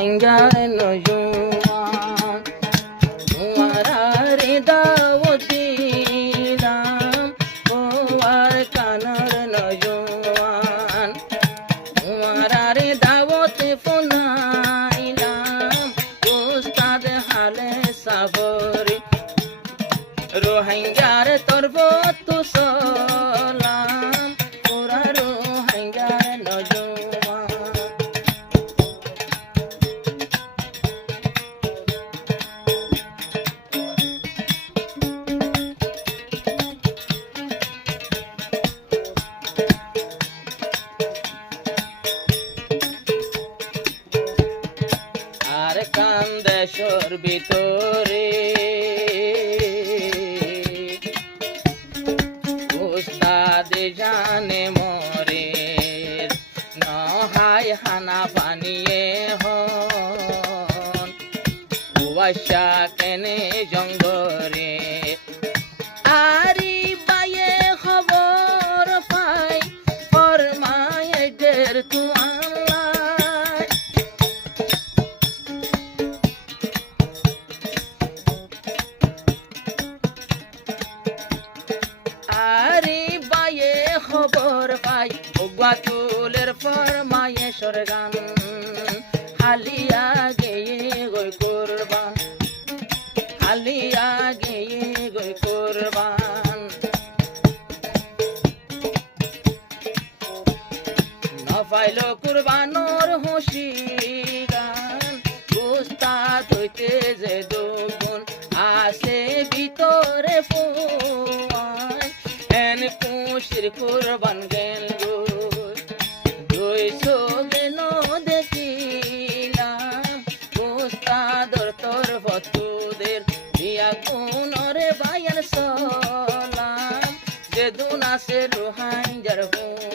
রোহিঙ্গার নজওয়ান তোমারে দাওয়াত দিলাম গোয়ার কানার নজওয়ান তোমারে দাওয়াত ফোনাইলাম উস্তাদ হালে সাবরি রোহিঙ্গার তরবত সালাম পুরা রোহিঙ্গার নজওয়ান আর কান্দেশর ভিতরে উস্তাদ জানে মরে নহায় হানা পানিয়ে হন কুয়াশা কেনে জঙ্গরে আরি বায়ে খবর পাই ফরমায় দের তু আল্লাহ আরে বায়ে খবর পাই বাতুলের ফরমায়ে সরগান হালিয়া গেয়ে গই কুরবান হালিয়া গেয়ে গই কুরবান নফাইল কুরবানোর হুশি গান উস্তাদ হইতে যে দুগুণ আসে ভিতরে ফুয়ায় এন কুশির কুরবান গেল দুই চোখেন দেখিলাম উস্তাদর তোর ভতুদের দিয়া গুণরে বায়ান সলাম যে দুন আসে রোহিঙ্গার হুয়ায়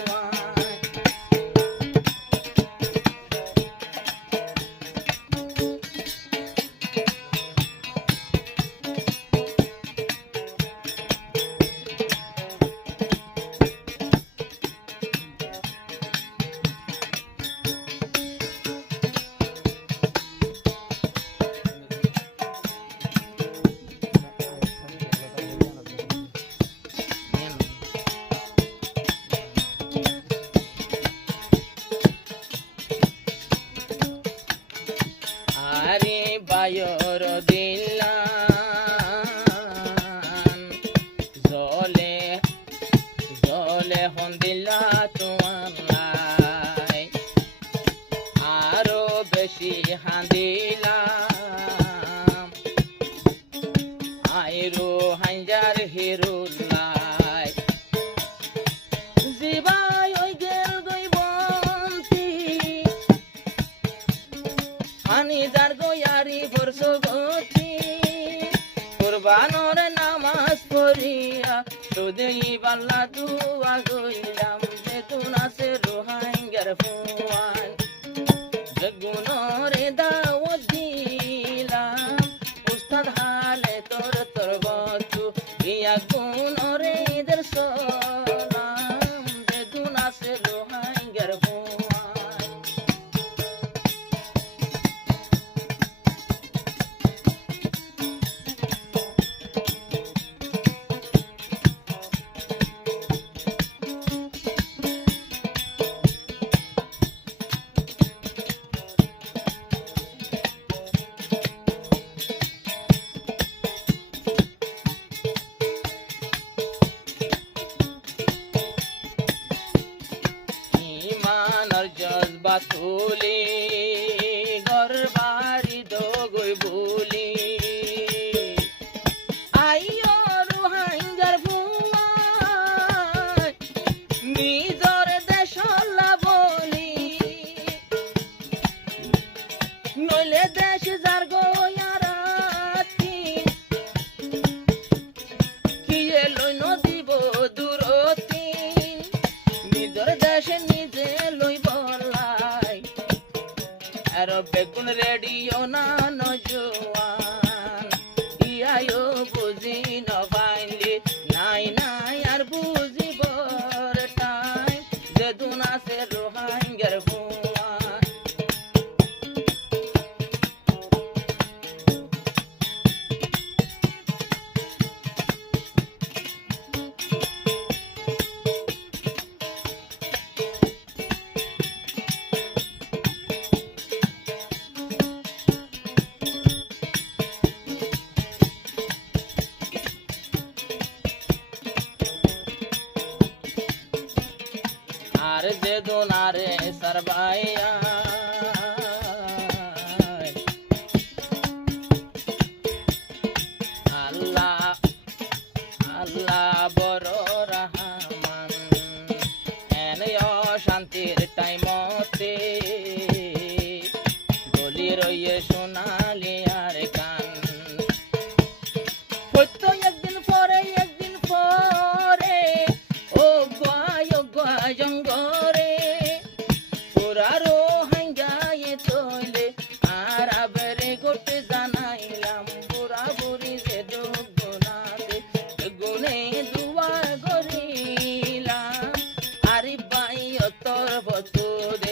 আরে বায়র দিলাম জলে জলে হন দিলা তোমার আরো বেশি হাঁদিলাম আইরো হাঞ্জার হিরুল্লাই জিবাই ওই গেল গই বন্তি পানি যার গয়ারি বর্ষ গতি কুরবানোর নামাজ পড়িয়া সুদেই বাল্লা দুয়া গইলাম যে তুনাসে রোহিঙ্গার ফুয়ান গুণরে দাওয়াত দিলাম উস্তাদ হালে তোর তোর বতু ইয়া গুণরে দের সালাম যে তুনাসে রোহিঙ্গার ফুয়ান ইমানর জজবা তুলি গরবারি দগই বলি আইও রোহিঙ্গার ভুয়ায় নিজর দেশলা বলি নইলে দেশ যার গয়ারাতি কিয়ে লই নদীব দূরতি নিজর দেশে নিজে লই বলাই আর বেগুন রেডিও না নজওয়ান ইয়ায়ো বুঝি ন ফাইনলি নাই নাই আর বুঝিবর টাইম যে দুনা সে রোহিঙ্গার ভুয়া লইয়ে শোনালে আর গান হয়তো একদিন পরে ও গায় জঙ্গরে পুরারো হাঙ্গায়ে তৈলে আর আবেরে গোটে জানাইলাম বুড়া বুড়ি যে দুগুণাতে গুনে দুয়া গরিলাম আরে বাই অতর বছর